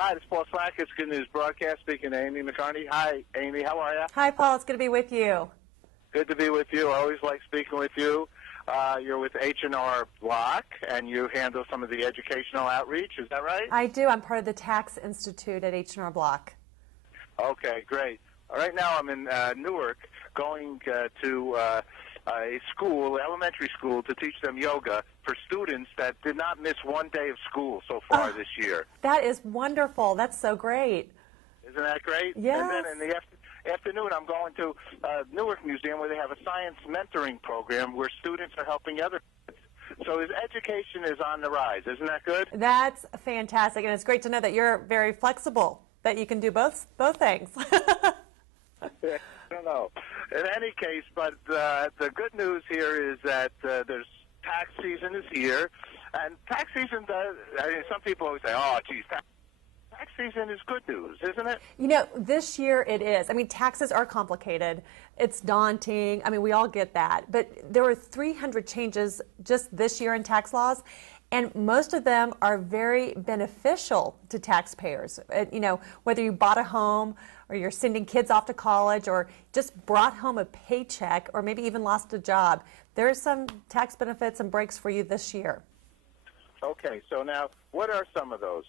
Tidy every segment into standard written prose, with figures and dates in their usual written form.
Hi, this is Paul Slack. It's Good News Broadcast, speaking to Amy McAnarney. Hi, Amy. How are you? Hi, Paul. It's good to be with you. Good to be with you. I always like speaking with you. You're with H&R Block, and you handle some of the educational outreach. Is that right? I do. I'm part of the Tax Institute at H&R Block. Okay, great. Right now I'm in Newark, going to a school, elementary school, to teach them yoga for students that did not miss one day of school so far this year. That is wonderful. That's so great. Isn't that great? Yes. And then in the afternoon, I'm going to Newark Museum, where they have a science mentoring program where students are helping other kids. So his education is on the rise. Isn't that good? That's fantastic, and it's great to know that you're very flexible, that you can do both things. I don't know. In any case, but the good news here is that there's tax season is here, and tax season does. I mean, some people always say, "Oh, geez, tax season is good news, isn't it?" You know, this year it is. I mean, taxes are complicated. It's daunting. I mean, we all get that. But there were 300 changes just this year in tax laws, and most of them are very beneficial to taxpayers. You know, whether you bought a home or you're sending kids off to college or just brought home a paycheck or maybe even lost a job, there are some tax benefits and breaks for you this year. Okay, so now what are some of those?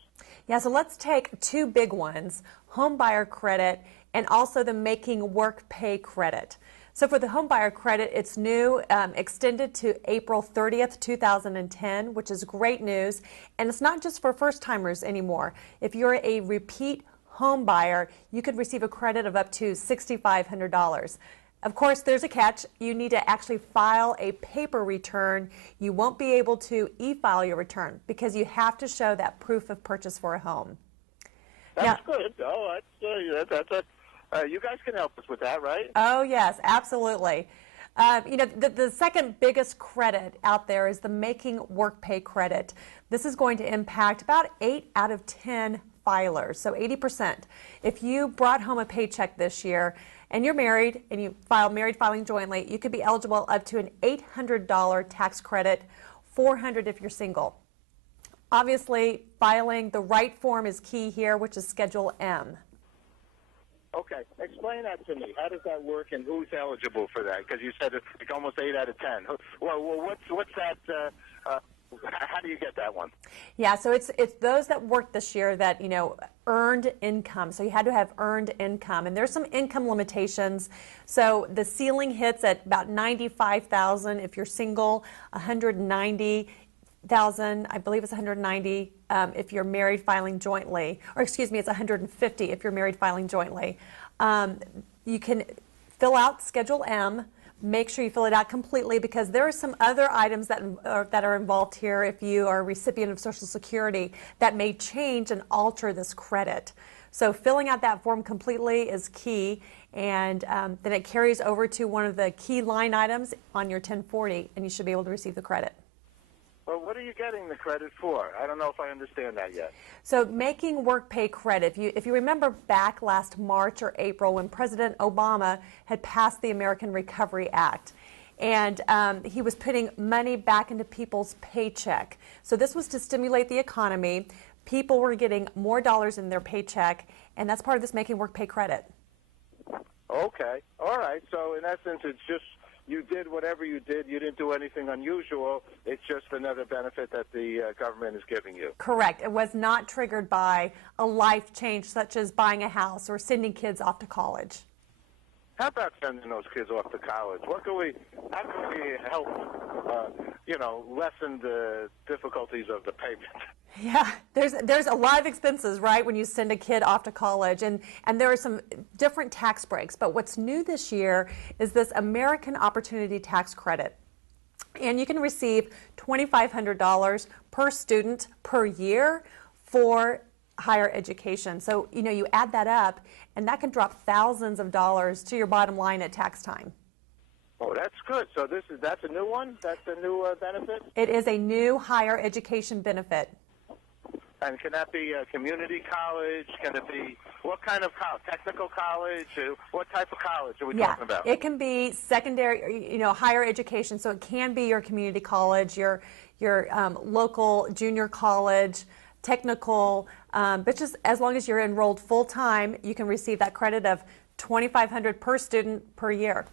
Yeah, so let's take two big ones, homebuyer credit and also the making work pay credit. So for the homebuyer credit, it's new, extended to April 30th, 2010, which is great news. And it's not just for first-timers anymore. If you're a repeat home buyer, you could receive a credit of up to $6,500. Of course, there's a catch. You need to actually file a paper return. You won't be able to e-file your return because you have to show that proof of purchase for a home. That's good. Oh, you guys can help us with that, right? Oh, yes, absolutely. You know, the second biggest credit out there is the Making Work Pay credit. This is going to impact about 8 out of 10 filers, so 80%. If you brought home a paycheck this year and you're married and you filed married filing jointly, you could be eligible up to an $800 tax credit, $400 if you're single. Obviously, filing the right form is key here, which is Schedule M. Okay, explain that to me. How does that work, and who's eligible for that? Because you said it's like almost 8 out of 10. Well, what's that? How do you get that one? Yeah, so it's those that worked this year that, you know, earned income. So you had to have earned income, and there's some income limitations. So the ceiling hits at about $95,000 if you're single, $190,000, I believe it's $190 if you're married filing jointly, or excuse me, it's $150 if you're married filing jointly. You can fill out Schedule M. Make sure you fill it out completely because there are some other items that are involved here if you are a recipient of Social Security that may change and alter this credit. So filling out that form completely is key, and then it carries over to one of the key line items on your 1040, and you should be able to receive the credit. Well, what are you getting the credit for? I don't know if I understand that yet. So Making Work Pay credit, if you remember back last March or April when President Obama had passed the American Recovery Act, and he was putting money back into people's paycheck. So this was to stimulate the economy. People were getting more dollars in their paycheck, and that's part of this Making Work Pay credit. Okay. All right. So in essence, it's just you did whatever you did. You didn't do anything unusual. It's just another benefit that the government is giving you. Correct. It was not triggered by a life change such as buying a house or sending kids off to college. How about sending those kids off to college? How can we help, lessen the difficulties of the payment? Yeah, there's a lot of expenses, right, when you send a kid off to college, and there are some different tax breaks. But what's new this year is this American Opportunity Tax Credit. And you can receive $2,500 per student per year for higher education. So, you know, you add that up, and that can drop thousands of dollars to your bottom line at tax time. Oh, that's good. So that's a new one? That's a new benefit? It is a new higher education benefit. And can that be a community college? Can it be, what kind of college? Technical college? What type of college are we talking about? It can be secondary, higher education. So it can be your community college, your local junior college. technical, but just as long as you're enrolled full-time, you can receive that credit of $2,500 per student per year.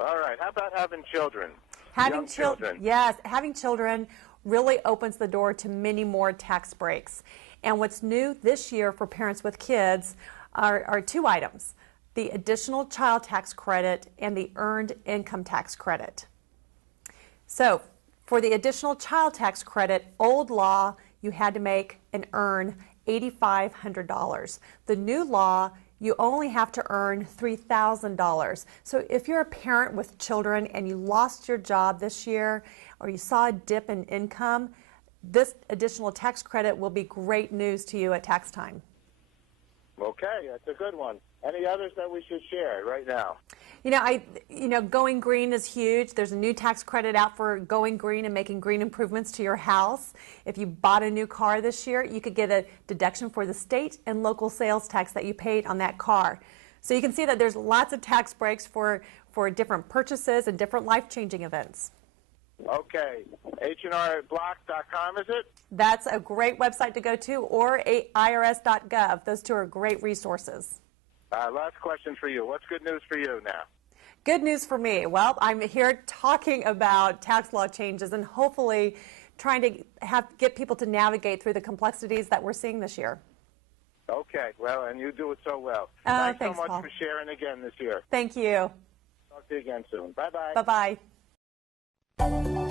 All right. How about having children? Having children. Yes, having children really opens the door to many more tax breaks. And what's new this year for parents with kids are two items: the additional child tax credit and the earned income tax credit. So for the additional child tax credit, old law, you had to make and earn $8,500. The new law, you only have to earn $3,000. So if you're a parent with children and you lost your job this year or you saw a dip in income, this additional tax credit will be great news to you at tax time. Okay, that's a good one. Any others that we should share right now? Going green is huge. There's a new tax credit out for going green and making green improvements to your house. If you bought a new car this year, you could get a deduction for the state and local sales tax that you paid on that car. So you can see that there's lots of tax breaks for different purchases and different life-changing events. Okay, H&R Block.com, is it? That's a great website to go to, or IRS.gov. Those two are great resources. Last question for you. What's good news for you now? Good news for me. Well, I'm here talking about tax law changes and hopefully trying to get people to navigate through the complexities that we're seeing this year. Okay, well, and you do it so well. Thanks so much Paul. for sharing again this year. Thank you. Talk to you again soon. Bye-bye. Bye-bye.